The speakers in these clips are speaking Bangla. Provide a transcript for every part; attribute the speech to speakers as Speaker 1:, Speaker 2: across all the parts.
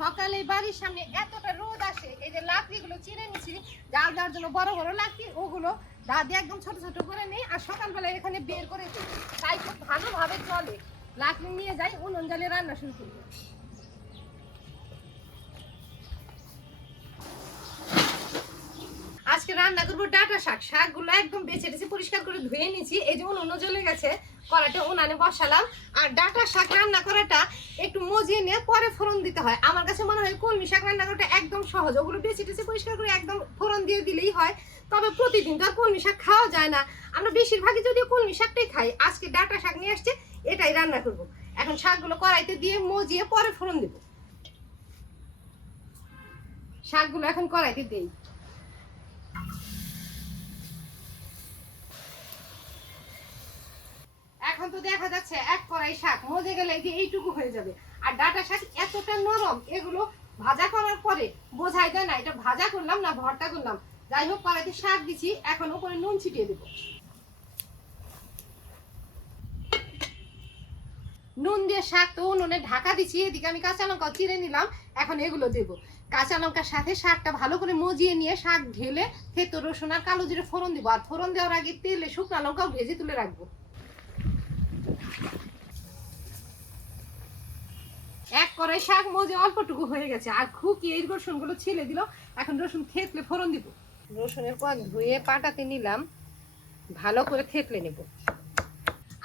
Speaker 1: সকালে বাড়ির সামনে এতটা রোদ আসে, এই যে লাকড়িগুলো চিনে নিছি, যার যার জন্য বড় বড় লাকড়ি, ওগুলো দাদি একদম ছোট ছোট করে নেই আর সকালবেলা এখানে বের করে দিই তাই খুব ভালোভাবে চলে। লাকড়ি নিয়ে যাই, উনুন জালে রান্না শুরু করি। রান্না করব, ডাটা শাক। শাকগুলো একদম বেছে টেছে পরিষ্কার করে ধুয়ে নিয়েছি। এই যে উনুনও জ্বলে গেছে কড়াটা উনানে বসালাম। আর ডাটা শাক রান্না করাটা একটু মজিয়ে নিয়ে পরে ফোড়ন দিতে হয়। আমার কাছে মনে হয় কলমি শাক রান্না করাটা একদম সহজ। ওগুলো বেছে টেছে পরিষ্কার করে একদম ফোড়ন দিয়ে দিলেই হয়। তবে প্রতিদিন তো আর কলমি শাক খাওয়া যায় না। আমরা বেশিরভাগই যদিও কলমি শাকটাই খাই, আজকে ডাটা শাক নিয়ে আসছে, এটাই রান্না করব। এখন শাকগুলো কড়াইতে দিয়ে মজিয়ে পরে ফোড়ন দেব। শাকগুলো এখন কড়াইতে দেই এখন তো দেখা যাচ্ছে এক কড়াই শাক, মজে গেলে যে এইটুকু হয়ে যাবে। আর ডাটা শাক এতটা নরম, এগুলো ভাজা করার পরে বোঝাই যায় না, এটা ভাজা করলাম না ভর্তা করলাম। যাই হোক, কড়াইতে শাক দিছি, এখন উপরে নুন ছিটিয়ে দেবো। নুন দিয়ে শাক তো উনুনে ঢাকা দিচ্ছি এদিকে আমি কাঁচা লঙ্কা চিড়ে নিলাম, এখন এগুলো দেবো। কাঁচা লঙ্কার সাথে শাকটা ভালো করে মজিয়ে নিয়ে শাক ঢেলে, থেতো, রসুন আর কালো জিরে ফোড়ন দিব। আর ফোড়ন দেওয়ার আগে তেলে শুকনো লঙ্কাও ভেজে তুলে রাখব। এক শাক অল্পটুকু হয়ে গেছে। আর খুকি এই রসুনগুলো দিল, এখন রসুন থেতলে ফোড়ন দিব। রসুনের পর ধুয়ে পাটাতে নিলাম, ভালো করে থেতলে নেব।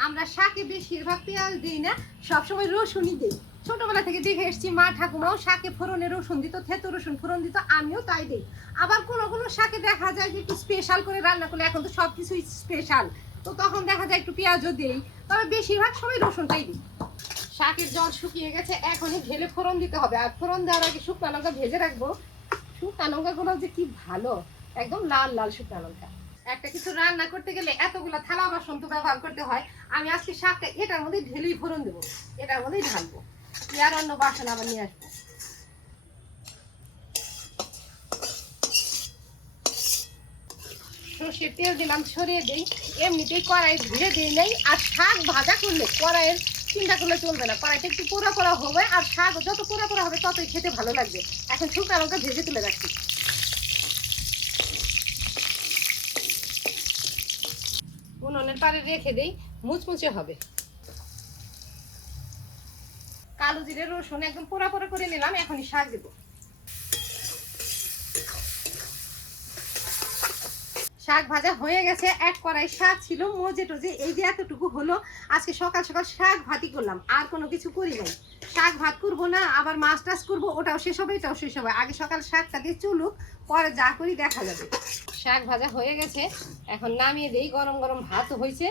Speaker 1: আমরা শাকে বেশিরভাগ পেঁয়াজ দিই না, সবসময় রসুনই দিই। ছোটবেলা থেকে দেখে এসেছি, মা ঠাকুমাও শাকে ফোড়নে রসুন দিত, থেতো রসুন ফোড়ন দিত, আমিও তাই দিই। আবার কোনো কোনো শাকে দেখা যায় যে একটু স্পেশাল করে রান্না করলে, এখন তো সব কিছুই স্পেশাল তো তখন দেখা যায় একটু পেঁয়াজও দিই। তবে বেশিরভাগ সময় রসুনটাই দিই। শাকের জল শুকিয়ে গেছে, এখনই ঢেলে ফোড়ন দিতে হবে। আর ফোড়ন দেওয়ার আগে শুকনো লঙ্কা ভেজে রাখব। শুকনো লঙ্কাগুলো যে কি ভালো, একদম লাল লাল শুকনো লঙ্কা। একটা কিছু রান্না করতে গেলে এতগুলো থালা বাসন তো ব্যবহার করতে হয়। আমি আজকে শাকটা এটার মধ্যে ঢেলেই ফোড়ন দেবো। এটার মধ্যেই ঢালবো। আর অন্য বাসন আবার নিয়ে আসব। সর্ষের তেল দিলাম, সরিয়ে দিই। এমনিতেই কড়াই ধুয়ে দিই নেই, আর শাক ভাজা করলে কড়াইয়ের চিন্তা করলে চলবে না। কড়াইটা একটু পোড়া পোড়া হবে, আর শাক যত পোড়া পোড়া হবে ততই খেতে ভালো লাগবে। এখন শুকনো লঙ্কা ভেজে তুলে রাখছি। উনুনের পারে রেখে দেই, মুচমুচে হবে। কালো জিরে, রসুন একদম পোড়া পোড়া করে নিলাম, এখনই শাক দেবো। শাক ভাজা হয়ে গেছে, এক কড়াই শাক ছিল, মজে টজে, এই যে এতটুকু হলো, আজকে সকাল সকাল শাক ভাতই করলাম, আর কোনো কিছু করি নাই। শাক ভাত করব না, আবার মাছ টাছ করব, ওটাও শেষ হবে, এটাও শেষ হবে। আগে সকাল শাকটা দিয়ে চলুক, পরে যা করি দেখা যাবে। শাক ভাজা হয়ে গেছে, এখন নামিয়ে দিই, গরম গরম ভাত হয়েছে।